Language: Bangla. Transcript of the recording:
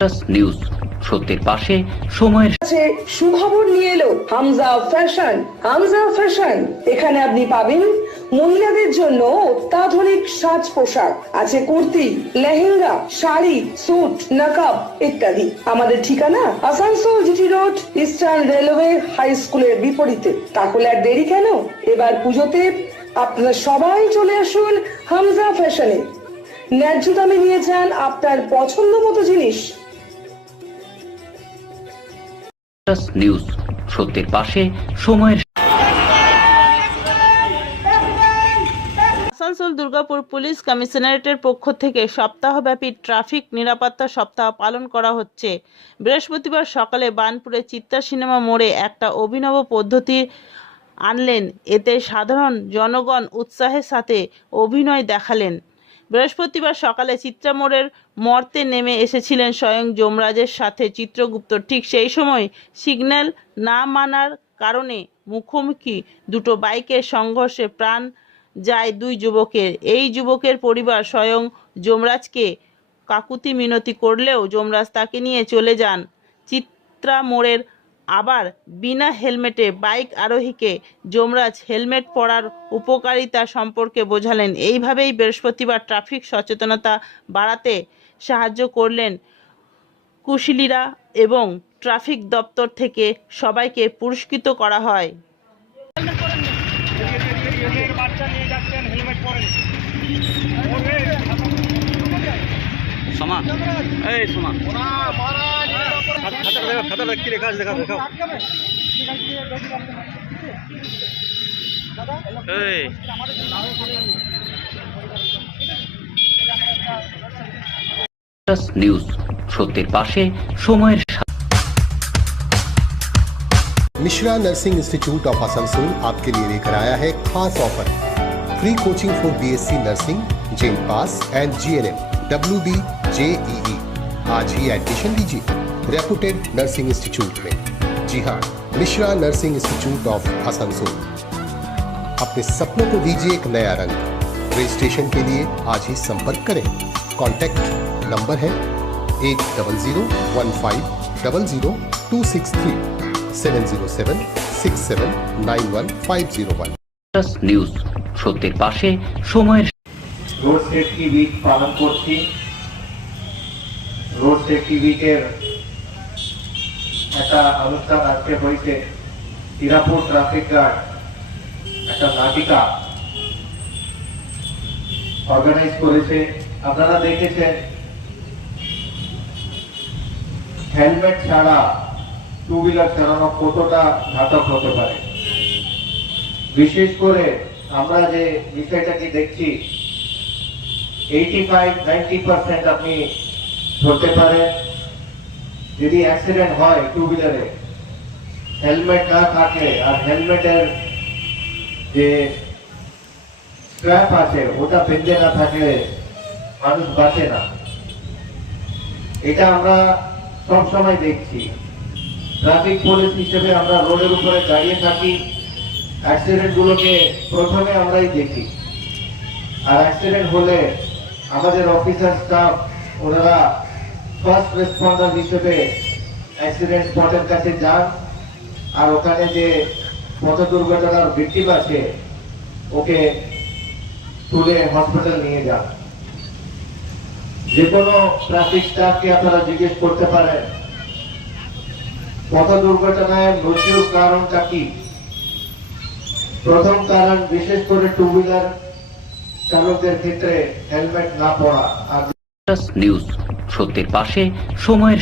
নিউজ সত্যের পাশে সময়ের সুখবর নিয়ে এলো হামজা ফ্যাশন। হামজা ফ্যাশন, এখানে আপনি পাবেন মহিলাদের জন্য অত্যাধুনিক সাজ পোশাক, আছে কুর্তি, লেহেঙ্গা, শাড়ি, স্যুট, নকাব ইত্যাদি। আমাদের ঠিকানা Asansol GT road, eastern railway high স্কুলের বিপরীতে। তাহলে আর দেরি কেন, এবার পুজোতে আপনারা সবাই চলে আসুন হামজা ফ্যাশনে। ন্যায্য দামে নিয়ে যান আপনার পছন্দ মতো জিনিস। নিউজ সত্যের পাশে সময়ের। আসানসোল দুর্গাপুর পুলিশ কমিশনারেটের পক্ষ থেকে সপ্তাহব্যাপী ট্রাফিক নিরাপত্তা সপ্তাহ পালন করা হচ্ছে। বৃহস্পতিবার সকালে বার্নপুরে চিত্রা সিনেমা মোড়ে একটা অভিনব পদ্ধতি আনলেন। এতে সাধারণ জনগণ উৎসাহের সাথে অভিনয় দেখালেন। বৃহস্পতিবার সকালে চিত্রা মোড়ের মর্তে নেমে এসেছিলেন স্বয়ং যমরাজের সাথে চিত্রগুপ্ত। ঠিক সেই সময় সিগন্যাল না মানার কারণে মুখোমুখি দুটো বাইকের সংঘর্ষে প্রাণ যায় দুই যুবকের। এই যুবকের পরিবার স্বয়ং যমরাজকে কাকুতি মিনতি করলেও যমরাজ তাকে নিয়ে চলে যান। চিত্রা মোড়ের আবার বিনা হেলমেটে বাইক আরোহীকে যমরাজ হেলমেট পরার উপকারিতা সম্পর্কে বোঝালেন। এইভাবেই বৃহস্পতিবার ট্রাফিক সচেতনতা বাড়াতে সাহায্য করলেন কুশলীরা এবং ট্রাফিক দপ্তর থেকে সবাইকে পুরস্কৃত করা হয়। নিউজ সত্যের পাশে সময়ের। Mishra nursing institute of Asansol आपके लिए लेकर आया है खास offer. Free coaching for BSc nursing, जेम pass and GNM, WB, JEE। आज ही एडमिशन लीजिए रेपुटेड नर्सिंग इंस्टीट्यूट में। जी हाँ, Mishra nursing institute of Asansol. अपने सपनों को दीजिए एक नया रंग। रजिस्ट्रेशन के लिए आज ही संपर्क करें। कॉन्टैक्ट नंबर है 8015000263 70767911501। নিউজ সত্যের পাশে সময়ের। রোড সেফটি উইক পালন করছি। রোড সেফটি উইকের একটা অনুষ্ঠান আজকে হয়েছে। হিরাপুর ট্রাফিক গার্ড একটা নাটিকা অর্গানাইজ করেছে। আপনারা দেখেছেন হেলমেট ছাড়া টু হুইলার চালানো কতটা ঘাতক হতে পারে। বিশেষ করে আমরা যে বিষয়টাকে দেখছি 85-90% আপনি ধরতে পারেন যদি অ্যাক্সিডেন্ট হয় টু হুইলারে, হেলমেট না থাকে আর হেলমেটের যে স্ট্র্যাপ আছে ওটা বেঁধে না থাকলে মানুষ বাঁচে না। এটা আমরা সব সময় দেখছি। ট্রাফিক পুলিশ হিসেবে আমরা রোডের উপরে দাঁড়িয়ে থাকি, অ্যাক্সিডেন্ট গুলোকে প্রথমে আমরাই দেখি। আর অ্যাক্সিডেন্ট হলে আমাদের অফিসার স্টাফ ওনারা ফার্স্ট রেসপন্ডার হিসেবে অ্যাক্সিডেন্ট স্পটের কাছে যান আর ওখানে যে পথ দুর্ঘটনার ভিকটিম আছে ওকে তুলে হসপিটাল নিয়ে যান। যে কোনো ট্রাফিক স্টাফকে আপনারা জিজ্ঞেস করতে পারেন পথ দুর্ঘটনায় মৃত্যুর কারণটা কি। প্রথম কারণ বিশেষ করে টু হুইলার চালকদের ক্ষেত্রে হেলমেট না পরা। আর নিউজ সত্যের পাশে সময়ের।